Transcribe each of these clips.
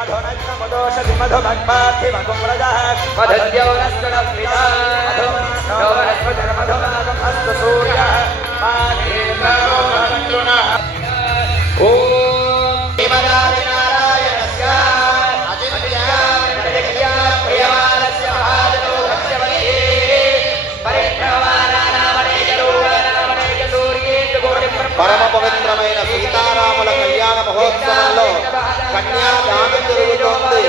मधुनष्टमदोषति मधुभक्पार्थिमकुम्रजः मधुद्योनस्वनप्रिया मधुवनस्पतिर्मधुनागम् अस्तु सूर्यः माधेन्द्रोणः ॐ नारायणस्य अजित्या प्रियमानस्य महादेवस्य वन्दे పరమ పవిత్రమైన సీతారాముల కళ్యాణ మహోత్సవంలో కన్యాదానం జరుగుతోంది.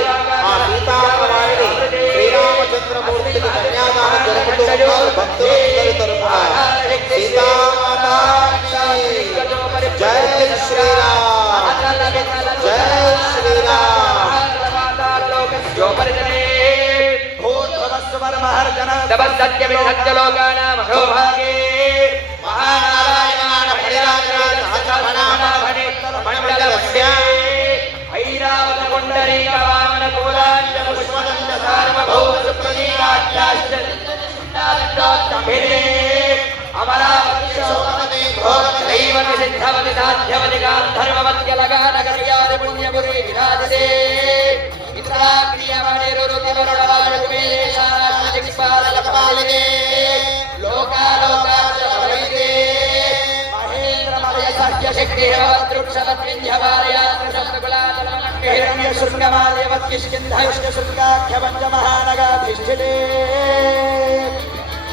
ఆ సీతారాముని శ్రీరామచంద్రమూర్తికి కన్యాదానం జరుపుతూ ఉన్నారు భక్తులందరి తరపున. సీతామాత జై శ్రీరామ్, జై శ్రీరామ్.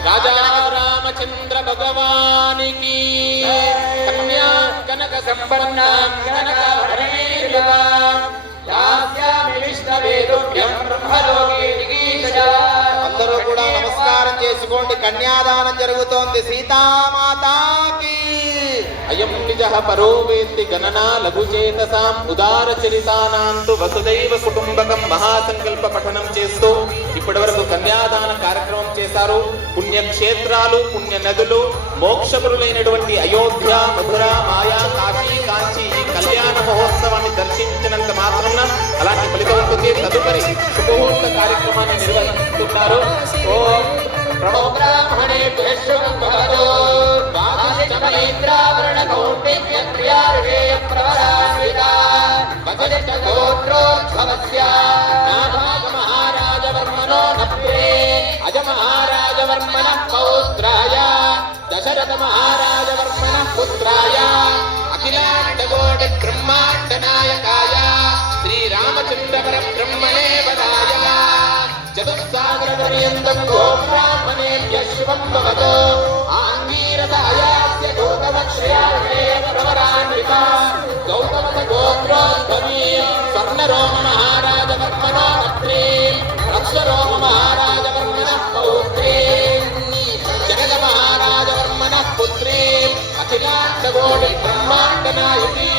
राजा रामचंद्र भगवान की कन्या कनक संपन्ना అందరూ కూడా నమస్కారం చేసుకోండి. కన్యాదానం జరుగుతోంది. సీతామాతాకి అయం నిజః పరో వేత్తి గణనా లఘుచేతసాం ఉదారచరితానాంతు వసుదైవ కుటుంబకం మహాసంకల్ప పఠనం చేస్తూ ఇప్పటి వరకు కన్యాదాన కార్యక్రమం చేశారు. పుణ్యక్షేత్రాలు, పుణ్య నదులు, మోక్షపురులైనటువంటి అయోధ్య, మధుర, మాయా, కాశీ, కాంచి ఈ కళ్యాణ మహోత్సవాన్ని దర్శించినంత మాత్రం అలాంటి ఫలితం ఉంటుంది. తదుపరి శుభముహూర్త కార్యక్రమాన్ని నిర్వహిస్తున్నారు. ఓం ప్రణో బ్రాహ్మణే అజమహారాజవర్మణ పౌత్రాయ దశరథ మహారాజవర్మణ పుత్రాయ అఖిలాండకోటి బ్రహ్మాండ నాయకాయ శ్రీరామచంద్ర పరబ్రహ్మణే వదాయ చతుస్సాగర పర్యంతం గోబ్రాహ్మణేభ్యః శుభం భవతు ఆంగీరసాయాస్య గౌతమశ్రేయార్హే ప్రవరాన్విత గౌతమస గోత్రోద్భవీ స్వర్ణరోమ మహారాజవర్మణ పత్రే రక్షరోమ మహారాజవర్మణ పౌత్రే జగద మహారాజవర్మణ పుత్రే అఖిలాండకోటి బ్రహ్మాండ నాయకీ